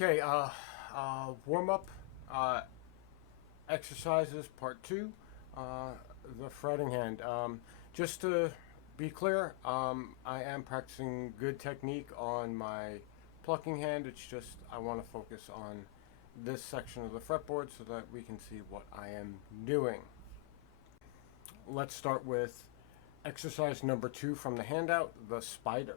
Okay, warm-up exercises part 2, the fretting hand. Just to be clear, I am practicing good technique on my plucking hand. It's just I want to focus on this section of the fretboard so that we can see what I am doing. Let's start with exercise number 2 from the handout, the spider.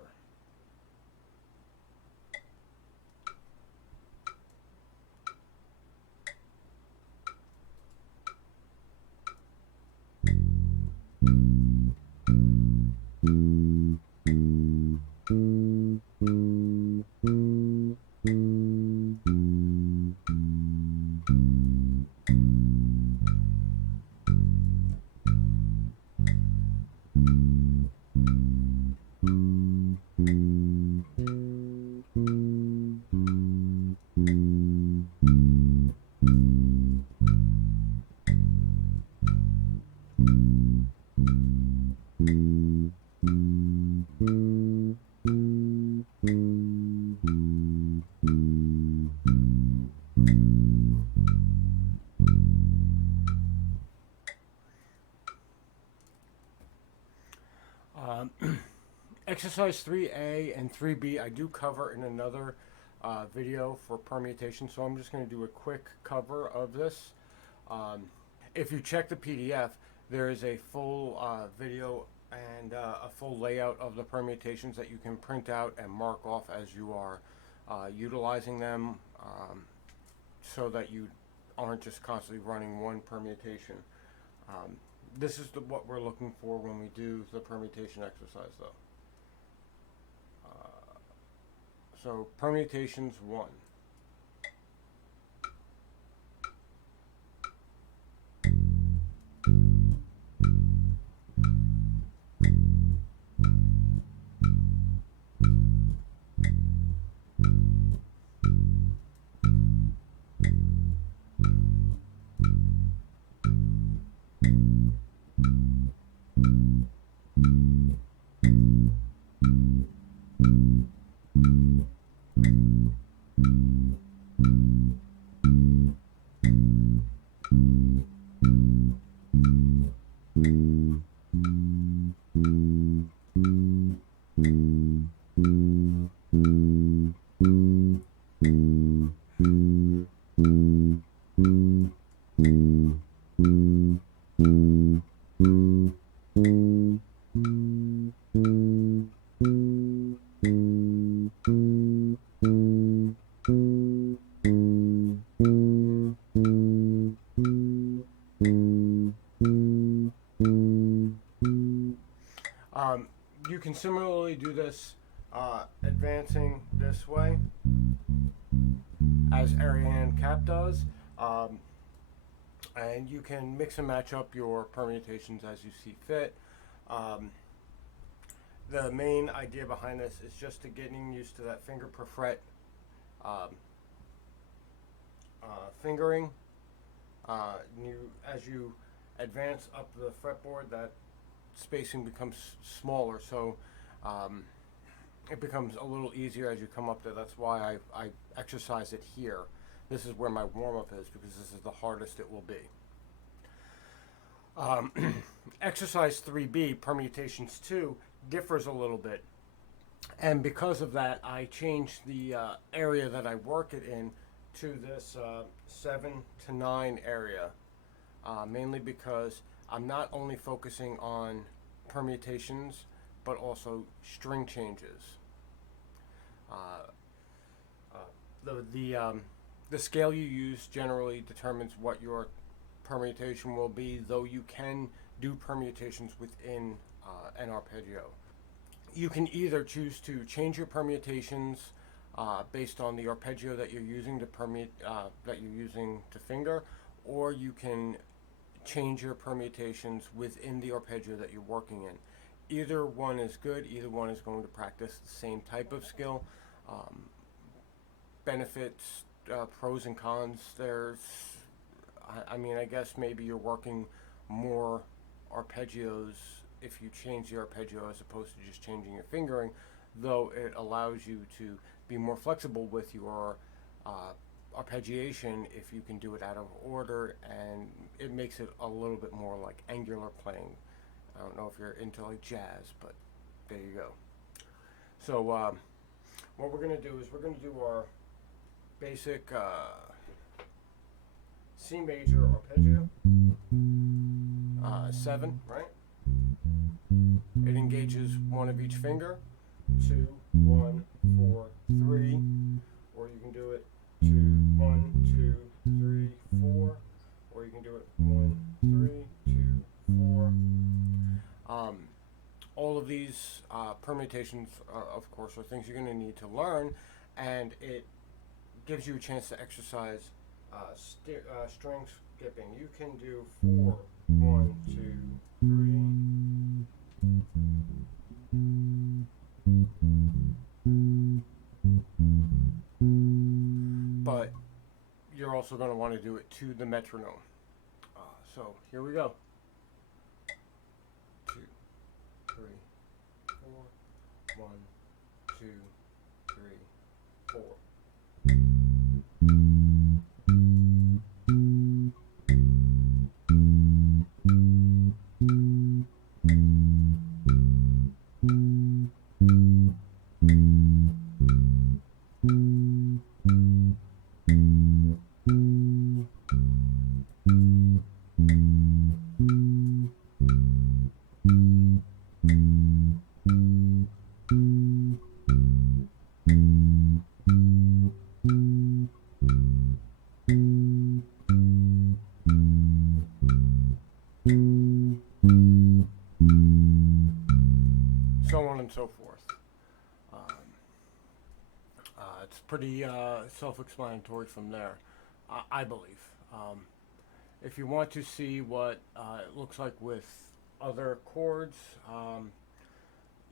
Exercise 3A and 3B I do cover in another video for permutation, so I'm just going to do a quick cover of this. If you check the PDF, there is a full video and a full layout of the permutations that you can print out and mark off as you are utilizing them, so that you aren't just constantly running one permutation. This is what we're looking for when we do the permutation exercise, though. So permutations 1. You can similarly do this advancing this way as Ariane Cap does, and you can mix and match up your permutations as you see fit. The main idea behind this is just to getting used to that finger per fret fingering. As you advance up the fretboard, that spacing becomes smaller, so it becomes a little easier as you come up there. That's why I exercise it here. This is where my warm-up is, because this is the hardest it will be. Exercise 3B, permutations 2, differs a little bit, and because of that I changed the area that I work it in to this 7 to 9 area, mainly because I'm not only focusing on permutations but also string changes. The scale you use generally determines what your permutation will be, though you can do permutations within an arpeggio. you can either choose to change your permutations based on the arpeggio that you're using to finger, or you can change your permutations within the arpeggio that you're working in. Either one is good. Either one is going to practice the same type of skill. Benefits, pros and cons. I mean, I guess maybe you're working more arpeggios if you change the arpeggio as opposed to just changing your fingering, though it allows you to be more flexible with your arpeggiation if you can do it out of order, and it makes it a little bit more like angular playing. I don't know if you're into like jazz, but there you go. So what we're going to do is we're going to do our basic C major arpeggio, 7, right? It engages one of each finger, 2, 1, 4, 3, or you can do it 2, 1, 2, 3, 4, or you can do it 1, 3, 2, 4. All of these permutations, of course, are things you're going to need to learn, and it gives you a chance to exercise string skipping. You can do 4, 1, 2, 3. But you're also going to want to do it to the metronome. So here we go. 2, 3, 4, 1, 2, 3, 4. So on and so forth. It's pretty self-explanatory from there, I believe. If you want to see what it looks like with other chords,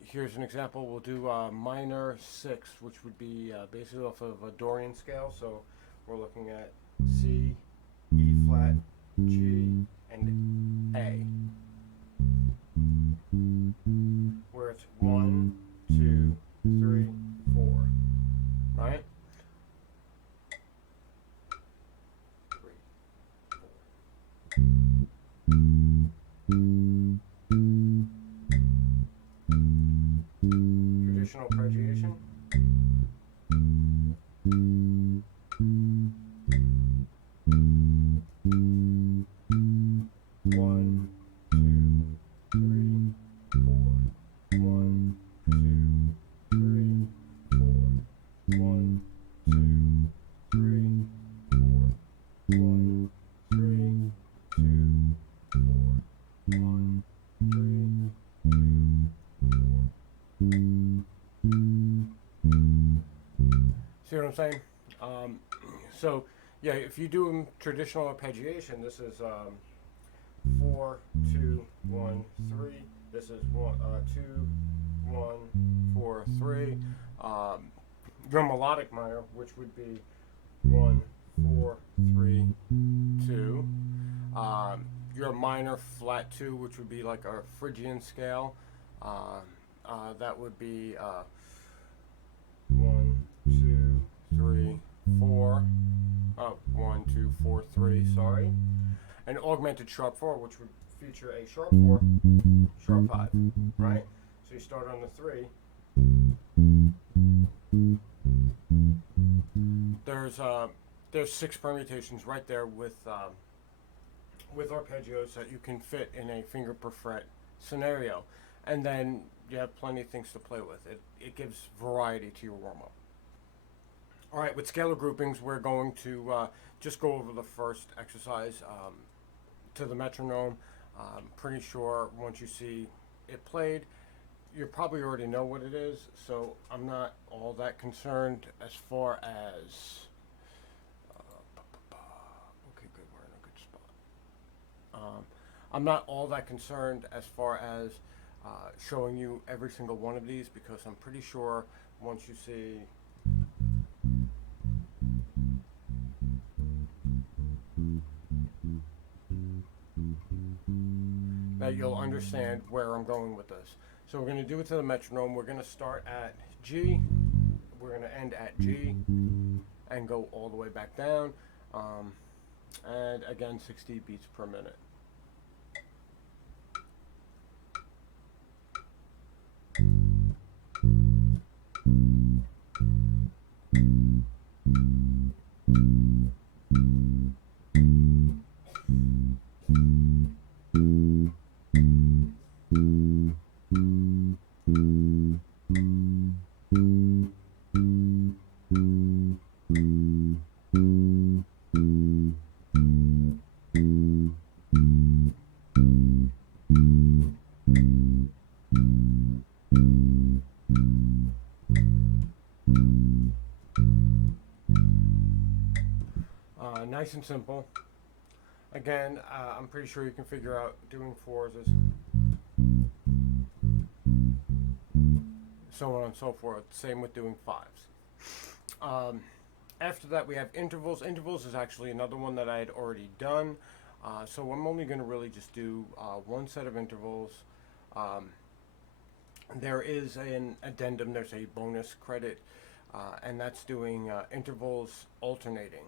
here's an example. We'll do minor 6, which would be basically off of a Dorian scale. So we're looking at C, E flat, G, and A, where it's 1, 2, 3, 4, right? 3, 4. Traditional arpeggiation. 1, 2, 3, 4. 1, 2, 3, 4. 1, 2, 3, 4. 1, 3, 2, 4. 1, 3, 2, 4. See what I'm saying? So yeah, if you do traditional arpeggiation, this is 4, 2, 1, 3. This is 2, 1, 4, 3. Your melodic minor, which would be 1, 4, 3, 2. Your minor flat 2, which would be like a Phrygian scale. That would be 1, 2, 3, 4. 1, 2, 4, 3. Sorry. An augmented sharp 4, which would feature a sharp 4, sharp 5, right? So you start on the 3. There's 6 permutations right there with arpeggios that you can fit in a finger per fret scenario, and then you have plenty of things to play with. It gives variety to your warm-up. All right, with scalar groupings, we're going to just go over the first exercise to the metronome. I'm pretty sure once you see it played, you probably already know what it is, so I'm not all that concerned as far as. Okay, good, we're in a good spot. I'm not all that concerned as far as showing you every single one of these, because I'm pretty sure once you see that you'll understand where I'm going with this. So we're going to do it to the metronome. We're going to start at G, we're going to end at G, and go all the way back down. And again, 60 beats per minute. Nice and simple. Again, I'm pretty sure you can figure out doing fours is so on and so forth. Same with doing fives. After that, we have intervals. Intervals is actually another one that I had already done. So I'm only going to really just do one set of intervals. There is an addendum, there's a bonus credit, and that's doing intervals alternating.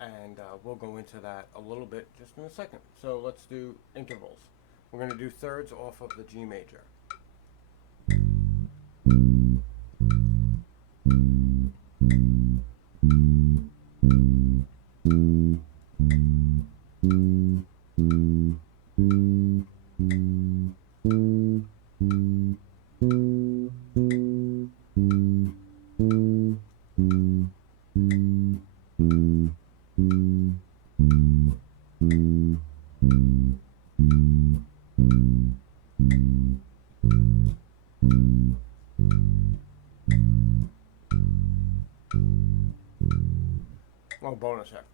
And we'll go into that a little bit just in a second. So let's do intervals. We're going to do thirds off of the G major. Well, bonus here.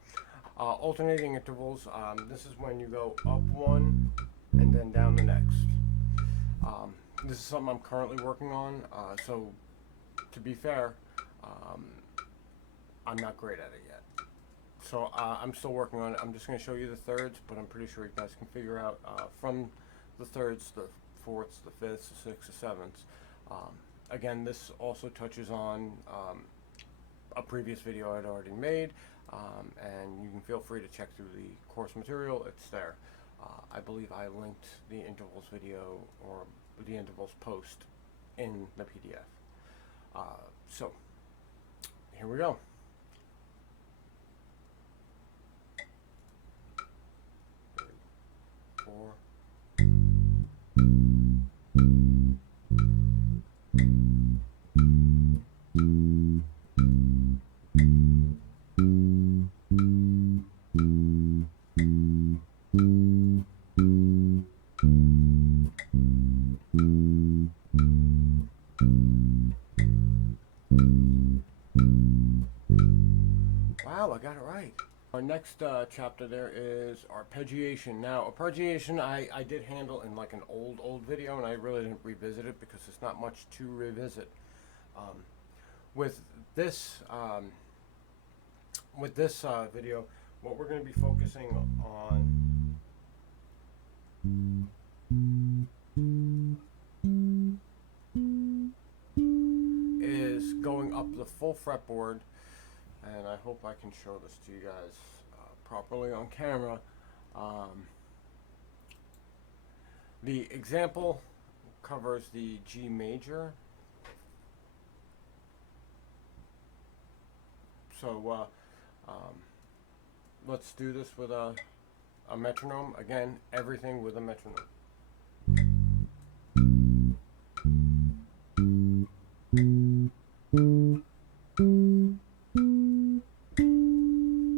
Alternating intervals, this is when you go up one and then down the next. This is something I'm currently working on, so to be fair, I'm not great at it yet. So I'm still working on it. I'm just going to show you the thirds, but I'm pretty sure you guys can figure out from the thirds, the fourths, the fifths, the sixths, the sevenths. Again, this also touches on a previous video I'd already made, and you can feel free to check through the course material. It's there. I believe I linked the intervals video or the intervals post in the PDF. So here we go. Four. Wow, I got it right. Our next chapter there is arpeggiation. Now, arpeggiation I did handle in like an old video, and I really didn't revisit it because there's not much to revisit. With this video, what we're going to be focusing on is going up the full fretboard, and I hope I can show this to you guys properly on camera. The example covers the G major. So let's do this with a metronome. Again, everything with a metronome.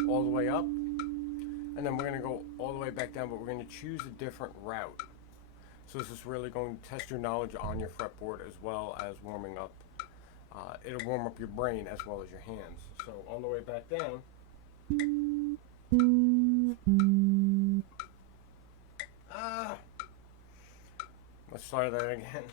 All the way up, and then we're going to go all the way back down, but we're going to choose a different route. So this is really going to test your knowledge on your fretboard as well as warming up. It'll warm up your brain as well as your hands. So on the way back down. Let's start that again.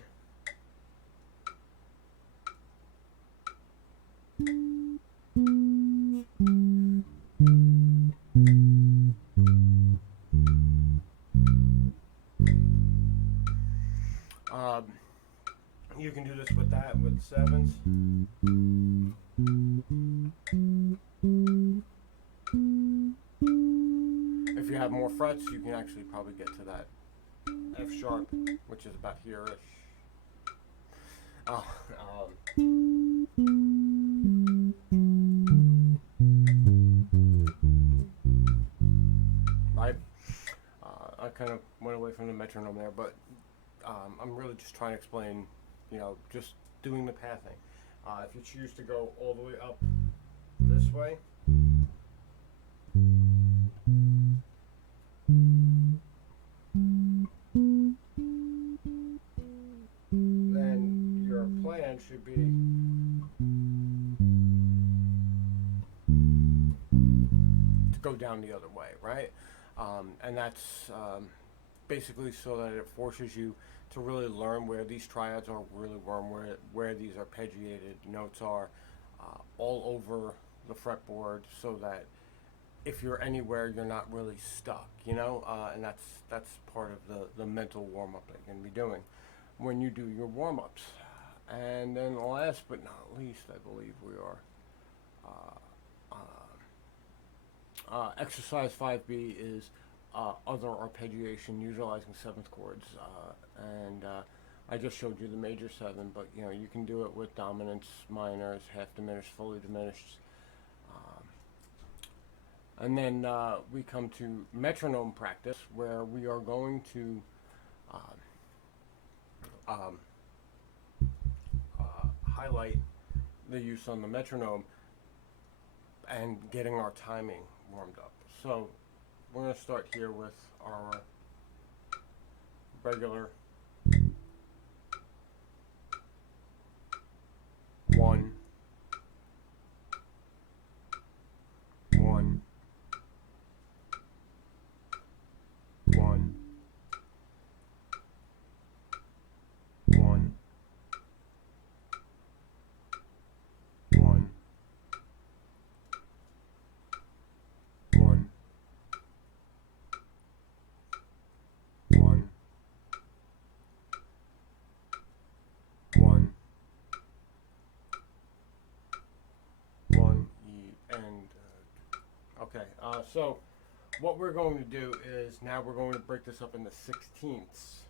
You can do this with that, with sevens. If you have more frets, you can actually probably get to that F sharp, which is about here-ish. Right? I kind of went away from the metronome there, but I'm really just trying to explain, you know, just doing the pathing. If you choose to go all the way up this way, then your plan should be to go down the other way, right? And that's basically so that it forces you to really learn where these triads are, really learn where these arpeggiated notes are all over the fretboard, so that if you're anywhere, you're not really stuck, you know? And that's part of the mental warm-up that you're going to be doing when you do your warm-ups. And then last but not least, I believe we are exercise 5B is other arpeggiation utilizing seventh chords, and I just showed you the major seven, but you know, you can do it with dominants, minors, half diminished, fully diminished, and then we come to metronome practice, where we are going to highlight the use on the metronome and getting our timing warmed up. So we're going to start here with our regular 1, 1, 1, 1, 1, 1, 1, 1, 1, E, and okay, so what we're going to do is now we're going to break this up into 16ths.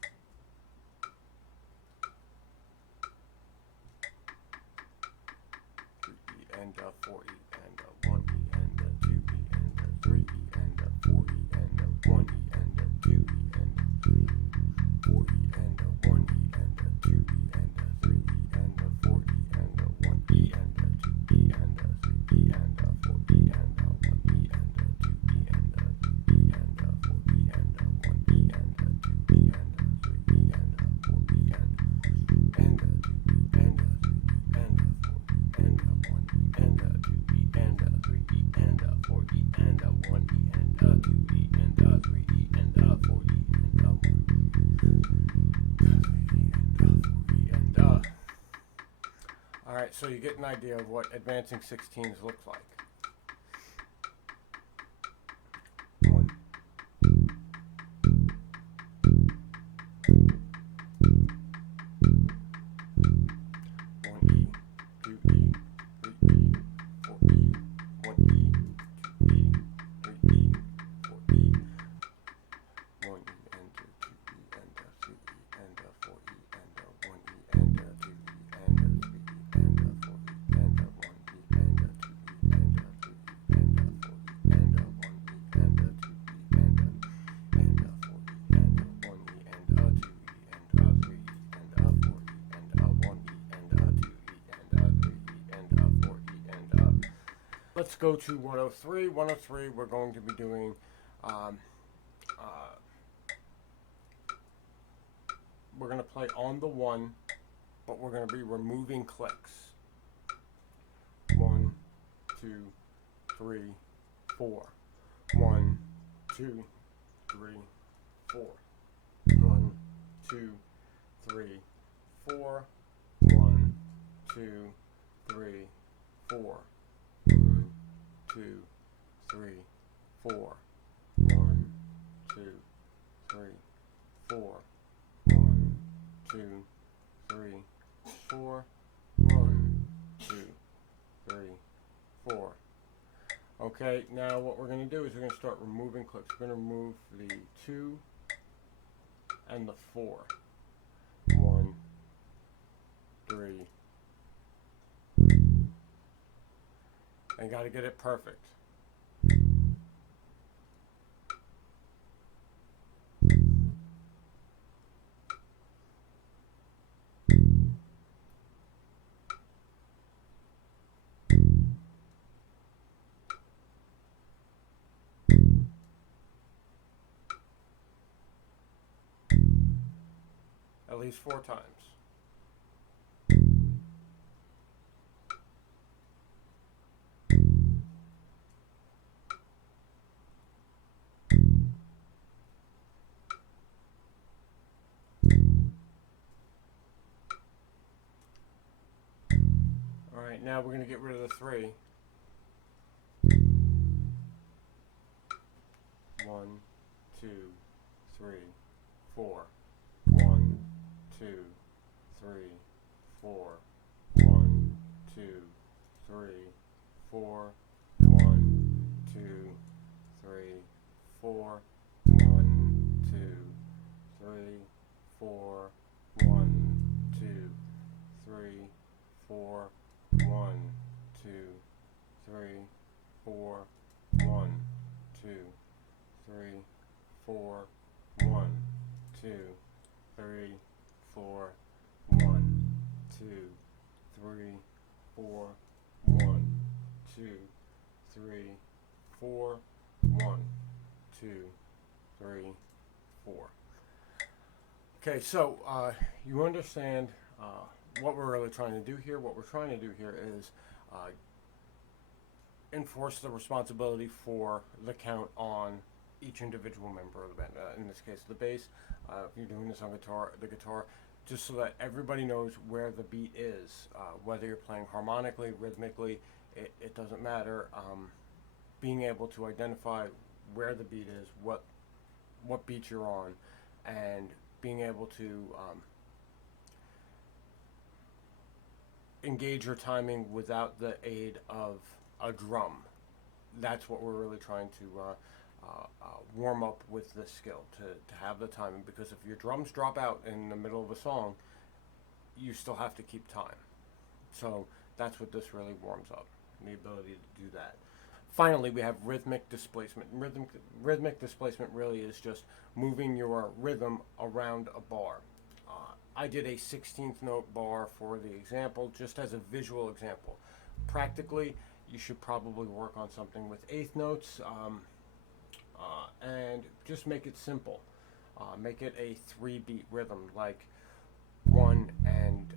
And 4E and 1E and 2E and 3E and 4E and 1E and 2E and 4E and 1E and 2E and 3E and 4E and 1E and 2E and 3E and 4E and 1E and 2E and 3E and 4E and 1E and 2E and 3E and 4E and 2E and 3E and 4E and 1E and 2E and 3E and 4E and 1E and 2E and 3E and 4E and 1E and 4E and all right, so you get an idea of what advancing 16s looks like. 1, 1E, 2E, 3E, 4E, 1E, 2E, 3E, 4E, 1E and 2E and 3E and 4E and 1E and 2E and 3E and 4E and 1E and 2E and 3E and 4E and 1E and 2E and 4E and 1E and 2E and 3E and 4E and 1E and 2E and 3E and 4E and let's go to 103. 103, we're going to be doing we're going to play on the 1, but we're going to be removing clicks. 1, 2, 3, 4. 1, 2, 3, 4. 1, 2, 3, 4. 1, 2, 3, 4. 1, 2, 3, 4. 1, 2, 3, 4. 1, 2, 3, 4. 1, 2, 3, 4. Okay, now what we're going to do is we're going to start removing clicks. We're going to remove the 2 and the 4. 1, 3. And got to get it perfect. At least 4 times. Alright, now we're going to get rid of the 3. 1, 2, 3, 4. 1, 2, 3, 4. 1, 2, 3, 4. 1, 2, 3, 4. 1, 2, 3, 4. 1, 2, 3, 4. 1, 2, 3, 4. 1, 2, 3, 4. 1, 2, 3, 4. 1, 2, 3, 4. 1, 2, 3, 4. 1, 2, 3, 4. Okay, so you understand what we're really trying to do here. What we're trying to do here is enforce the responsibility for the count on each individual member of the band. In this case, the bass. If you're doing this on the guitar, just so that everybody knows where the beat is. Whether you're playing harmonically, rhythmically, it doesn't matter. Being able to identify where the beat is, what beat you're on, and being able to engage your timing without the aid of a drum. That's what we're really trying to warm up with this skill, to have the timing, because if your drums drop out in the middle of a song, you still have to keep time. So that's what this really warms up, the ability to do that. Finally, we have rhythmic displacement. Rhythmic displacement really is just moving your rhythm around a bar. I did a 16th note bar for the example, just as a visual example. Practically, you should probably work on something with 8th notes, and just make it simple. Make it a 3-beat rhythm, like 1 and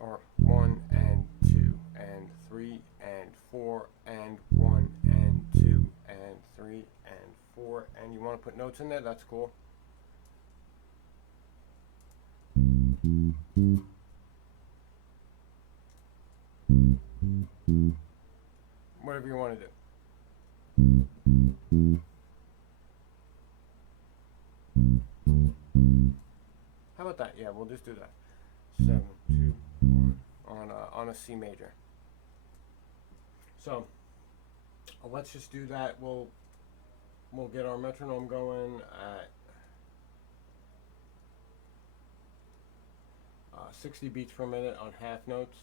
or 1 and 2 and 3 and 4 and 1 and 2 and 3 and 4. And you want to put notes in there, that's cool. Whatever you want to do. How about that? Yeah, we'll just do that. 7, 2, 1 on a C major. So let's just do that. We'll get our metronome going at 60 beats per minute on half notes.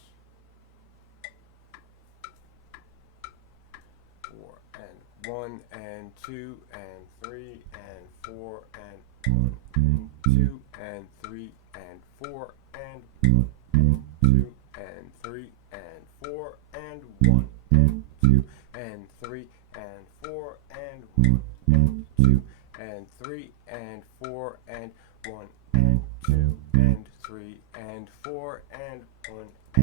4 and 1 and 2 and 3 and 4 and 1 and 2 and 3 and 4 and 1 and 2 and 3 and 4 and 1 and 2 and 3 and 4 and 1 and 2 and 3 and 4 and 1 and 2 and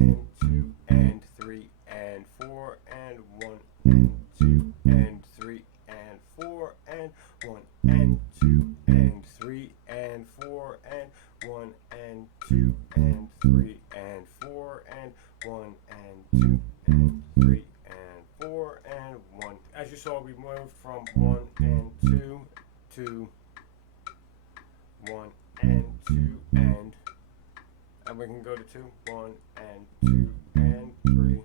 and 2 and 3 and 4 and 1 and 2 and 3 and 4 and 1 and 2 and 3 and 4 and 1 and 2 and 3 and 4 and 1 and 2 and 3 and 4 and 1. As you saw, we moved from 1 and 2 to 1 and 2 and we can go to 2, 1 and 2 and 3,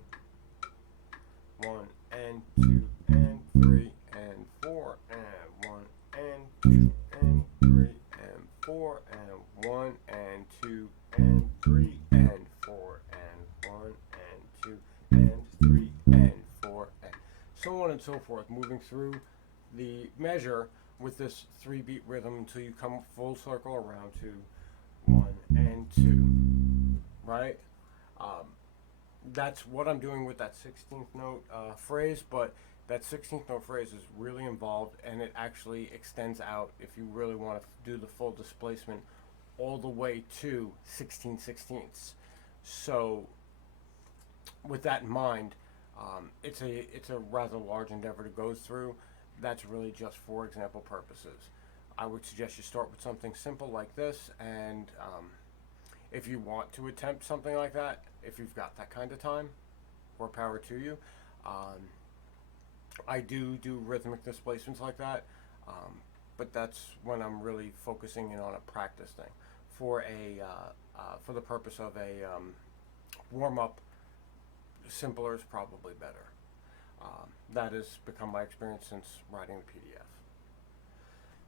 1 and 2 and 3 and 4 and 1 and 2 and 3 and 4 and 1 and 2 and 3 and 4 and 1 and 2 and 3 and 4 and so on and so forth, moving through the measure with this 3-beat rhythm until you come full circle around to 1 and 2, right? That's what I'm doing with that 16th note phrase, but that 16th note phrase is really involved, and it actually extends out if you really want to do the full displacement all the way to 16/16ths. So with that in mind, it's a rather large endeavor to go through. That's really just for example purposes. I would suggest you start with something simple like this, and if you want to attempt something like that, if you've got that kind of time, more power to you. I do rhythmic displacements like that, but that's when I'm really focusing in on a practice thing. For the purpose of a warm-up, simpler is probably better. That has become my experience since writing the PDF.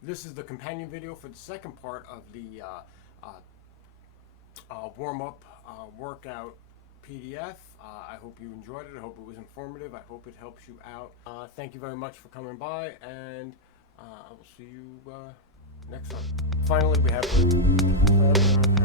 This is the companion video for the second part of the warm-up workout PDF. I hope you enjoyed it. I hope it was informative. I hope it helps you out. Thank you very much for coming by, and I will see you next time. Finally, we have